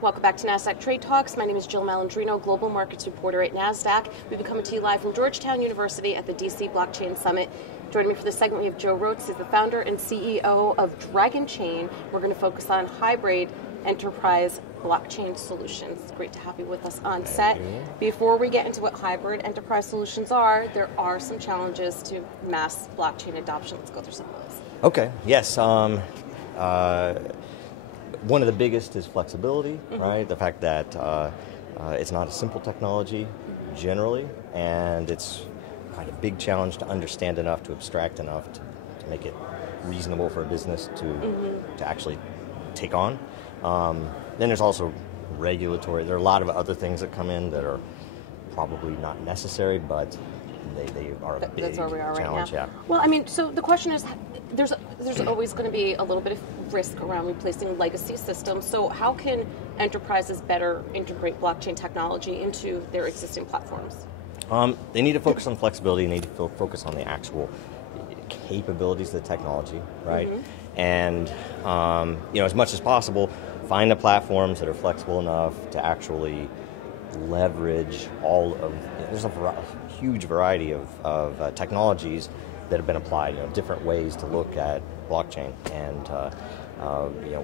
Welcome back to Nasdaq Trade Talks. My name is Jill Malandrino, Global Markets Reporter at Nasdaq. We've been coming to you live from Georgetown University at the DC Blockchain Summit. Joining me for this segment, we have Joe Roats. He's the founder and CEO of Dragon Chain. We're going to focus on hybrid enterprise blockchain solutions. Great to have you with us on set. Before we get into what hybrid enterprise solutions are, there are some challenges to mass blockchain adoption. Let's go through some of those. Okay, yes. One of the biggest is flexibility, right? The fact that it's not a simple technology generally, and it's kind of a big challenge to understand enough, to abstract enough, to make it reasonable for a business to actually take on. Then there's also regulatory. There are a lot of other things that come in that are probably not necessary, but they are a big That's where we are challenge. Right now. Yeah. Well, I mean, so the question is, there's always going to be a little bit of risk around replacing legacy systems. So how can enterprises better integrate blockchain technology into their existing platforms? They need to focus on flexibility. They need to focus on the actual capabilities of the technology, right? And as much as possible, find the platforms that are flexible enough to actually leverage all of. There's a huge variety of technologies that have been applied. Different ways to look at blockchain, and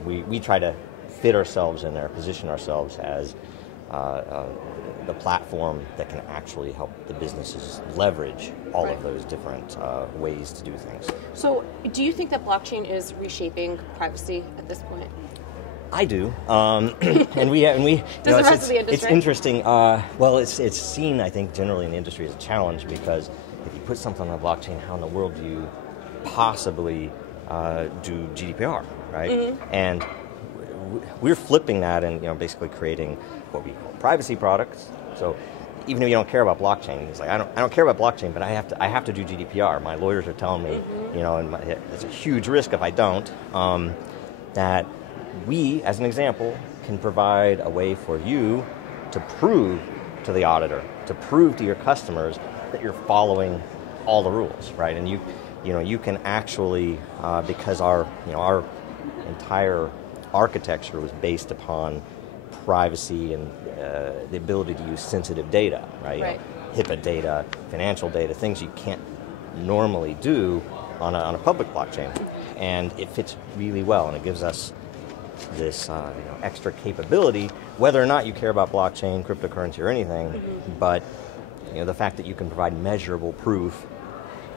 we try to fit ourselves in there, position ourselves as the platform that can actually help the businesses leverage all of those different ways to do things. So, do you think that blockchain is reshaping privacy at this point? I do, and we. Does the rest of the industry? It's interesting. Well, it's seen, I think, generally in the industry as a challenge because if you put something on a blockchain, how in the world do you possibly do GDPR, right? And we're flipping that and basically creating what we call privacy products. So even if you don't care about blockchain, it's like I don't care about blockchain, but I have to do GDPR. My lawyers are telling me, and it's a huge risk if I don't. That we, as an example, can provide a way for you to prove to the auditor, to prove to your customers that you're following all the rules, right? And you can actually, because our entire architecture was based upon privacy and the ability to use sensitive data, right? HIPAA data, financial data, things you can't normally do on a public blockchain, and it fits really well, and it gives us this extra capability, whether or not you care about blockchain, cryptocurrency, or anything, but the fact that you can provide measurable proof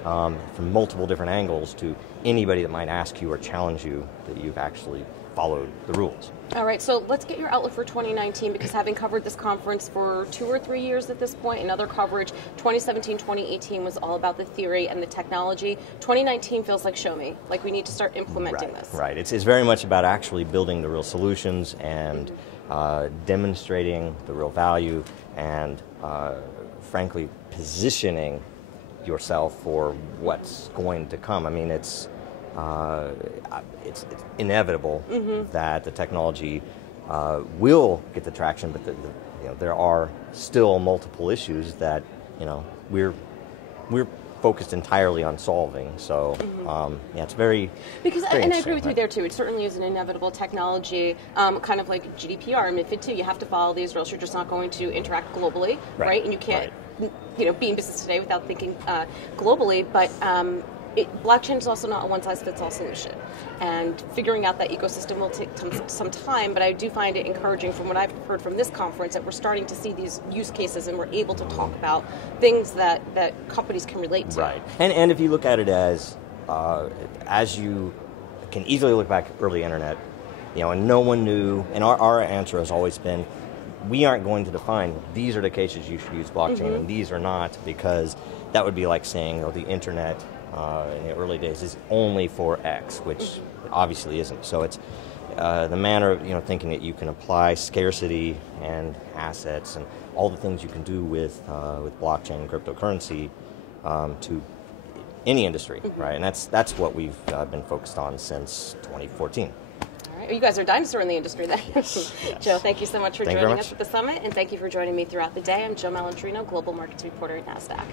from multiple different angles to anybody that might ask you or challenge you that you've actually followed the rules. All right, so let's get your outlook for 2019, because having covered this conference for 2 or 3 years at this point, and other coverage, 2017, 2018 was all about the theory and the technology. 2019 feels like show me, like we need to start implementing this. Right, it's very much about actually building the real solutions and demonstrating the real value and, frankly, positioning yourself for what's going to come. I mean, it's inevitable that the technology will get the traction, but there are still multiple issues that we're focused entirely on solving. So it's very because very and I agree with you there too. It certainly is an inevitable technology, kind of like GDPR and MiFID II. You have to follow these, or else you're just not going to interact globally, right? And you can't be in business today without thinking globally, but. Blockchain is also not a one-size-fits-all solution, and figuring out that ecosystem will take some time, but I do find it encouraging from what I've heard from this conference that we're starting to see these use cases and we're able to talk about things that companies can relate to. Right, and if you look at it as you can easily look back at early internet, and no one knew, and our answer has always been, we aren't going to define these are the cases you should use blockchain and these are not, because that would be like saying the internet in the early days is only for X, which it obviously isn't. So it's the manner of thinking that you can apply scarcity and assets and all the things you can do with blockchain and cryptocurrency to any industry, right? And that's what we've been focused on since 2014. All right, you guys are a dinosaur in the industry then. Yes. Joe, thank you so much for joining us at the summit, and thank you for joining me throughout the day. I'm Jill Malandrino, Global Markets Reporter at Nasdaq.